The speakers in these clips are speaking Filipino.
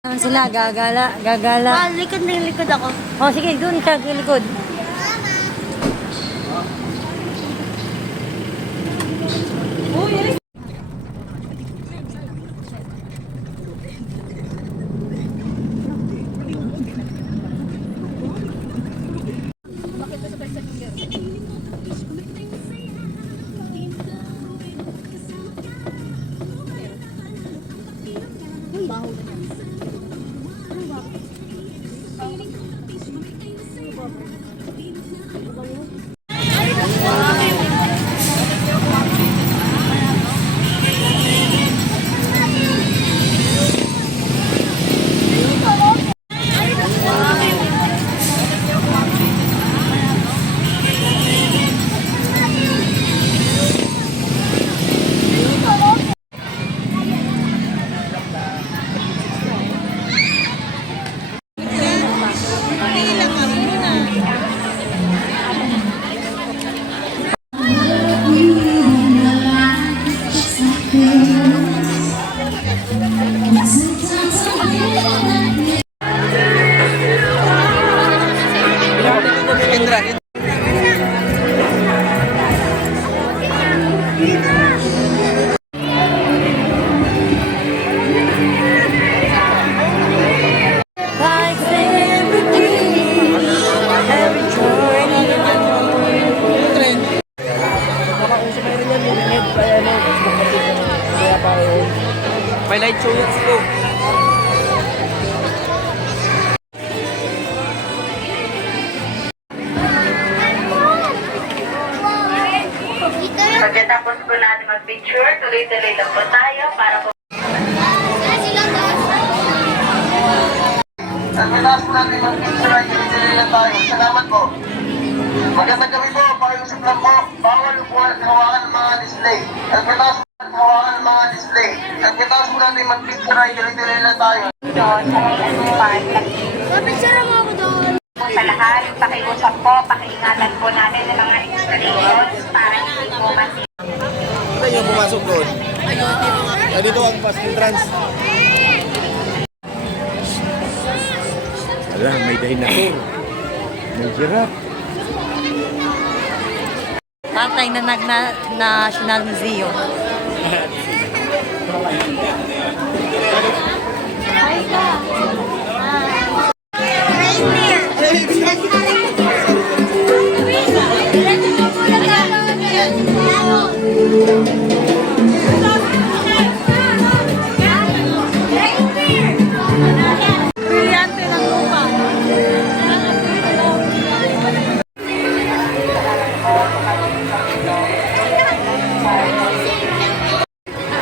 Sila, gagala, gagala. Likod na yung likod ako. Oh, sige, doon sa likod. May light show yan sila. Pagkatapos po natin mag-picture, tuloy-tuloy lang po tayo para po. Pagkatapos po natin mag-picture ay tuloy-tuloy lang tayo. Salamat po. Magandang gabi po, pakiusap lang po. Bawal po hawakan ng mga display. Pagkatapos po natin hawakan ng mga display. Pagkatapos po natin mag-picture ay tuloy-tuloy lang tayo. Doon sa may anupan, Picture mo ako doon. sa lahat, pakiusap po, pakiingatan po natin ng mga installations para hindi po mati. Ano yung pumasok doon? Dito ang fast entrance. Wala, may dinosaur. May giraffe. Tatay na National Museum. Brillante ng lupa.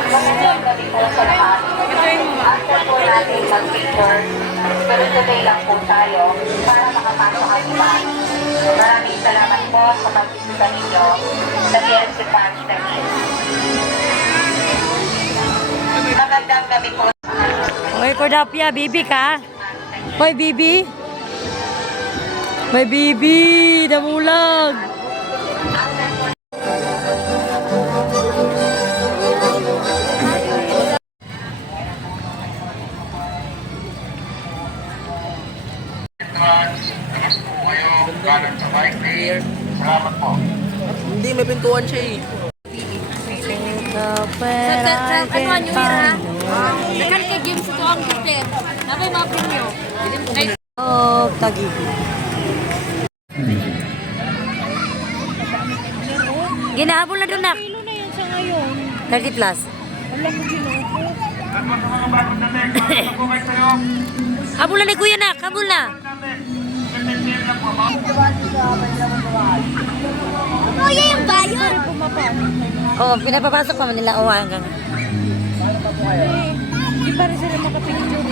Magandang gabi po sa lahat. After po natin mag-picture, tuloy-tuloy lang po tayo para makapasok ang iba. Maraming salamat po sa pagbisita ninyo sa PLC Patch na Magandang gabi po. Hoy, Cordapia, bibi ka? Hoy, bibi? May bibi, namulag. Salamat po. Hindi, may pintuan siya eh. Ano nyo yun ha? Nakan ka games ito ang hotel. Napay mga premio. Oh, tagi. Ginahabol na doon, nak. Ano na yan sa ngayon? 30 plus. Wala mo ginupo. Habol na ni kuya, nak. Habol na. Kuya yung bayon! Oh, pinapapasok pa man nila. Oh, hanggang. Di pa rin sila makapicture.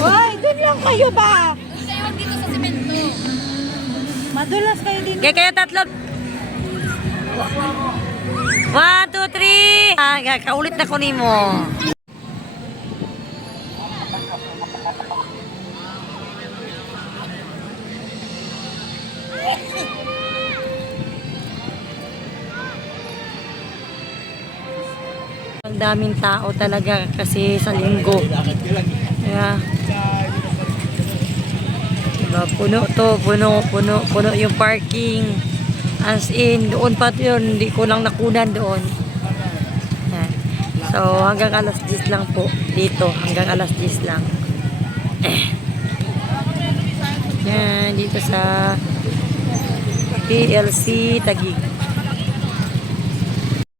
Hoy, doon lang kayo ba? Kayo dito sa semento. Madulas kayo din. Kaya kayo tatlo. 1, 2, 3. Ah, kaulit na kunin mo. daming tao talaga kasi sa linggo. Yeah. Diba, puno to, puno yung parking. As in, doon pa yun, hindi ko lang nakunan doon. Yan. So, hanggang alas 10 lang po dito. Hanggang alas 10 lang. Yan, dito sa PLC Taguig.